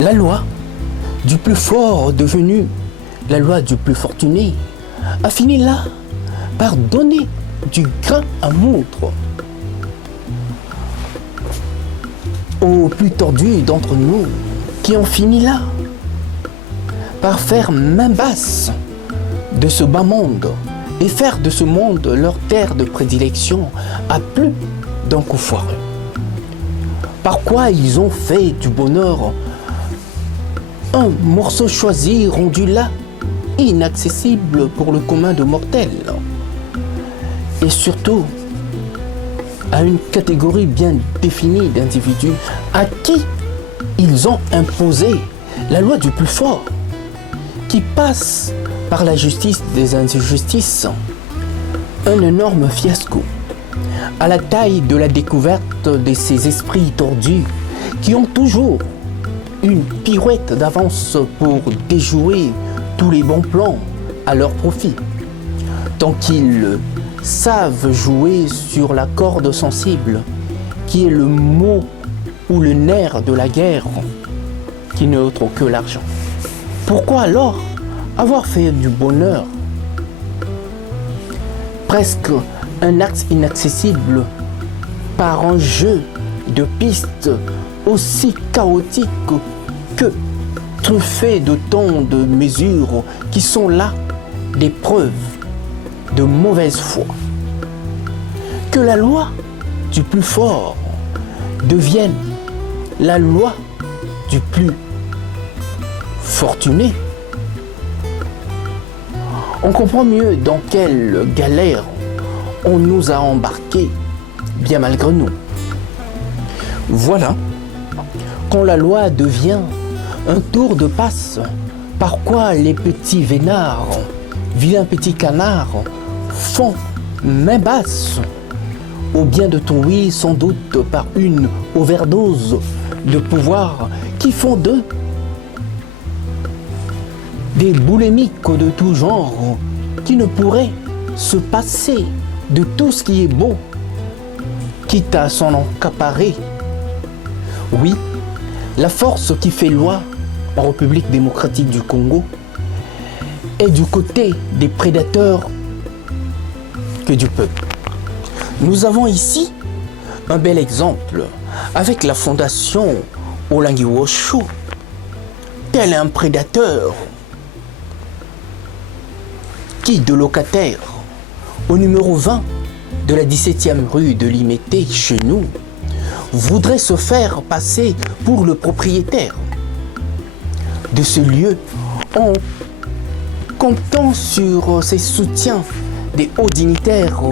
La loi du plus fort devenue la loi du plus fortuné a fini là par donner du grain à moudre aux plus tordus d'entre nous qui ont fini là par faire main basse de ce bas monde et faire de ce monde leur terre de prédilection à plus d'un coup foireux. Par quoi ils ont fait du bonheur un morceau choisi, rendu là, inaccessible pour le commun de mortels. Et surtout, à une catégorie bien définie d'individus à qui ils ont imposé la loi du plus fort, qui passe par la justice des injustices, un énorme fiasco, à la taille de la découverte de ces esprits tordus qui ont toujours une pirouette d'avance pour déjouer tous les bons plans à leur profit, tant qu'ils savent jouer sur la corde sensible qui est le mot ou le nerf de la guerre, qui n'est autre que l'argent. Pourquoi alors avoir fait du bonheur presque un axe inaccessible par un jeu de pistes aussi chaotique que truffé de tant de mesures qui sont là des preuves de mauvaise foi? Que la loi du plus fort devienne la loi du plus fortuné. On comprend mieux dans quelle galère on nous a embarqués, bien malgré nous. Voilà, quand la loi devient un tour de passe, par quoi les petits vénards, vilains petits canards, font main basse au bien de ton oui, sans doute par une overdose de pouvoir qui font d'eux des boulimiques de tout genre qui ne pourraient se passer de tout ce qui est beau, quitte à s'en accaparer. Oui, la force qui fait loi en République démocratique du Congo est du côté des prédateurs que du peuple. Nous avons ici un bel exemple avec la fondation Olangiwosho, tel un prédateur qui, de locataire au numéro 20 de la 17e rue de Limété, chez nous, voudrait se faire passer pour le propriétaire de ce lieu en comptant sur ses soutiens des hauts dignitaires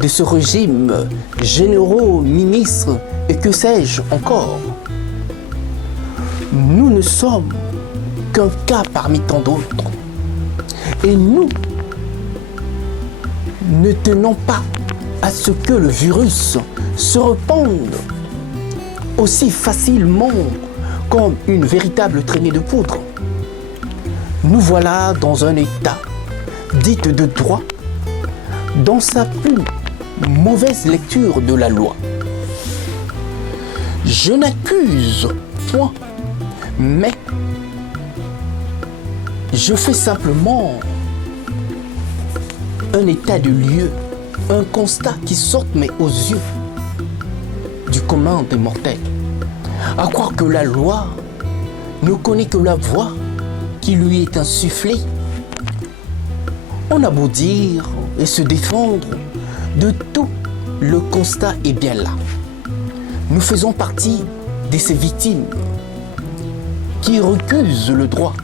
de ce régime, généraux, ministres et que sais-je encore. Nous ne sommes qu'un cas parmi tant d'autres. Et nous ne tenons pas à ce que le virus se répande aussi facilement comme une véritable traînée de poudre. Nous voilà dans un état dit de droit, dans sa plus mauvaise lecture de la loi. Je n'accuse point, mais je fais simplement un état de lieu, un constat qui saute mais aux yeux du commun des mortels. À croire que la loi ne connaît que la voix qui lui est insufflée. On a beau dire et se défendre de tout, le constat est bien là. Nous faisons partie de ces victimes qui recusent le droit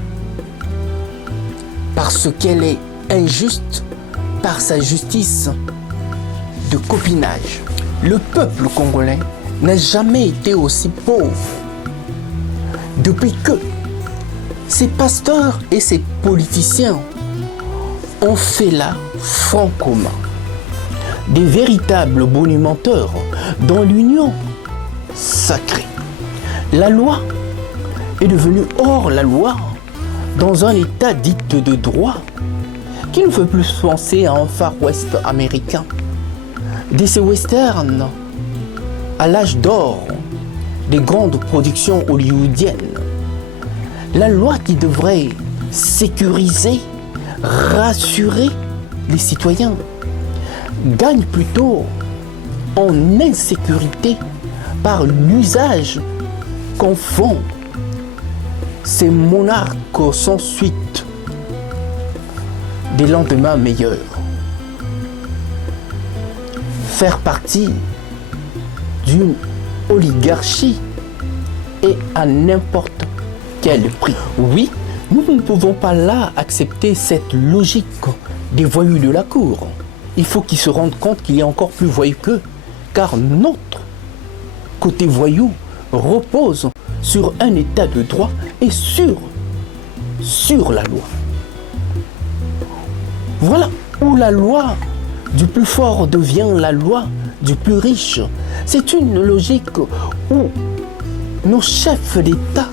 parce qu'elle est injuste par sa justice de copinage. Le peuple congolais n'a jamais été aussi pauvre depuis que ces pasteurs et ces politiciens ont fait là front commun. Des véritables bonimenteurs dans l'union sacrée. La loi est devenue hors la loi dans un état dit de droit qui nous fait plus penser à un Far West américain. De ces westerns à l'âge d'or des grandes productions hollywoodiennes La loi qui devrait sécuriser, rassurer les citoyens gagne plutôt en insécurité par l'usage qu'en font ces monarques sans suite des lendemains meilleurs. Faire partie d'une oligarchie et à n'importe quel prix. Oui, nous ne pouvons pas là accepter cette logique des voyous de la cour. Il faut qu'ils se rendent compte qu'il y a encore plus voyous qu'eux, car notre côté voyou repose sur un état de droit et sur la loi. Voilà où la loi du plus fort devient la loi du plus riche. C'est une logique où nos chefs d'État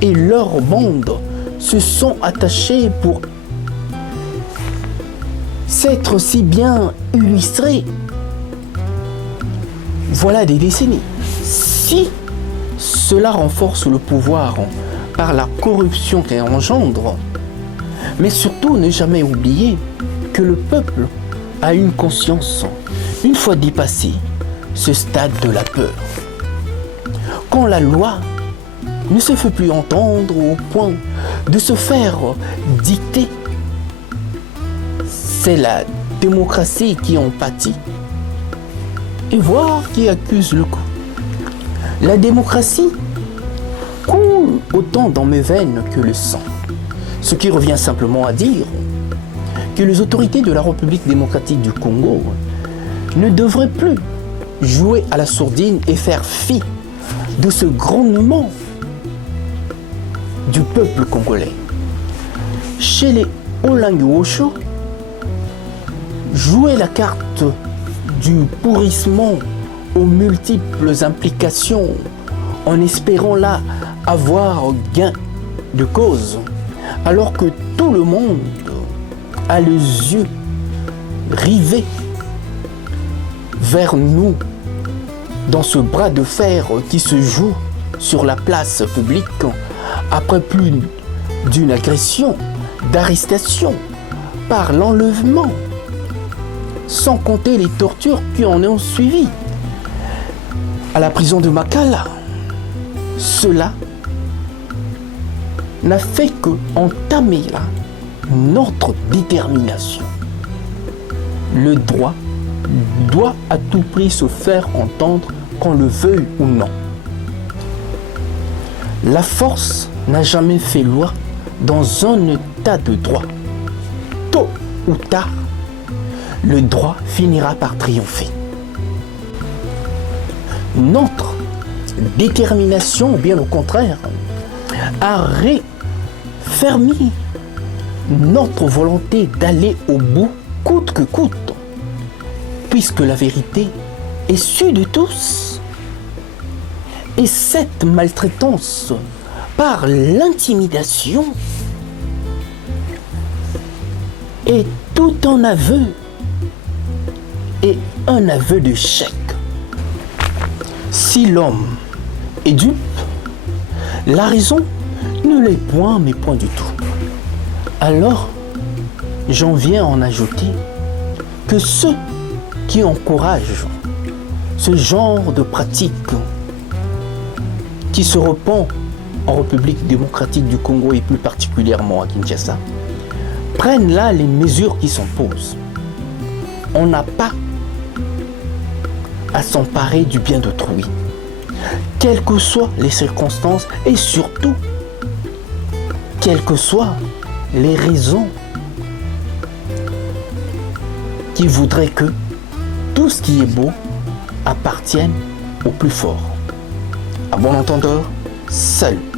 et leur bande se sont attachés pour s'être si bien illustrés. Voilà des décennies. Si cela renforce le pouvoir par la corruption qu'elle engendre, mais surtout ne jamais oublier que le peuple a une conscience une fois dépassé ce stade de la peur. Quand la loi ne se fait plus entendre au point de se faire dicter, c'est la démocratie qui en pâtit et voire qui accuse le coup. La démocratie coule autant dans mes veines que le sang. Ce qui revient simplement à dire que les autorités de la République démocratique du Congo ne devraient plus jouer à la sourdine et faire fi de ce grondement du peuple congolais. Chez les Olanguosho, jouer la carte du pourrissement aux multiples implications en espérant là avoir gain de cause, alors que tout le monde a les yeux rivés vers nous dans ce bras de fer qui se joue sur la place publique après plus d'une agression, d'arrestation par l'enlèvement, sans compter les tortures qui en ont suivi. À la prison de Makala, cela n'a fait que entamer là notre détermination. Le droit doit à tout prix se faire entendre, qu'on le veuille ou non. La force n'a jamais fait loi dans un état de droit. Tôt ou tard, le droit finira par triompher. Notre détermination, ou bien au contraire, a refermé notre volonté d'aller au bout coûte que coûte, puisque la vérité est sue de tous. Et cette maltraitance par l'intimidation est tout un aveu et un aveu de chèque. Si l'homme est dupe, la raison ne l'est point, mais point du tout. Alors, j'en viens en ajouter que ceux qui encouragent ce genre de pratique qui se répand en République démocratique du Congo et plus particulièrement à Kinshasa, prennent là les mesures qui s'imposent. On n'a pas à s'emparer du bien d'autrui, quelles que soient les circonstances et surtout, quelles que soient les raisons qui voudraient que tout ce qui est beau appartienne au plus fort. À bon entendeur, salut.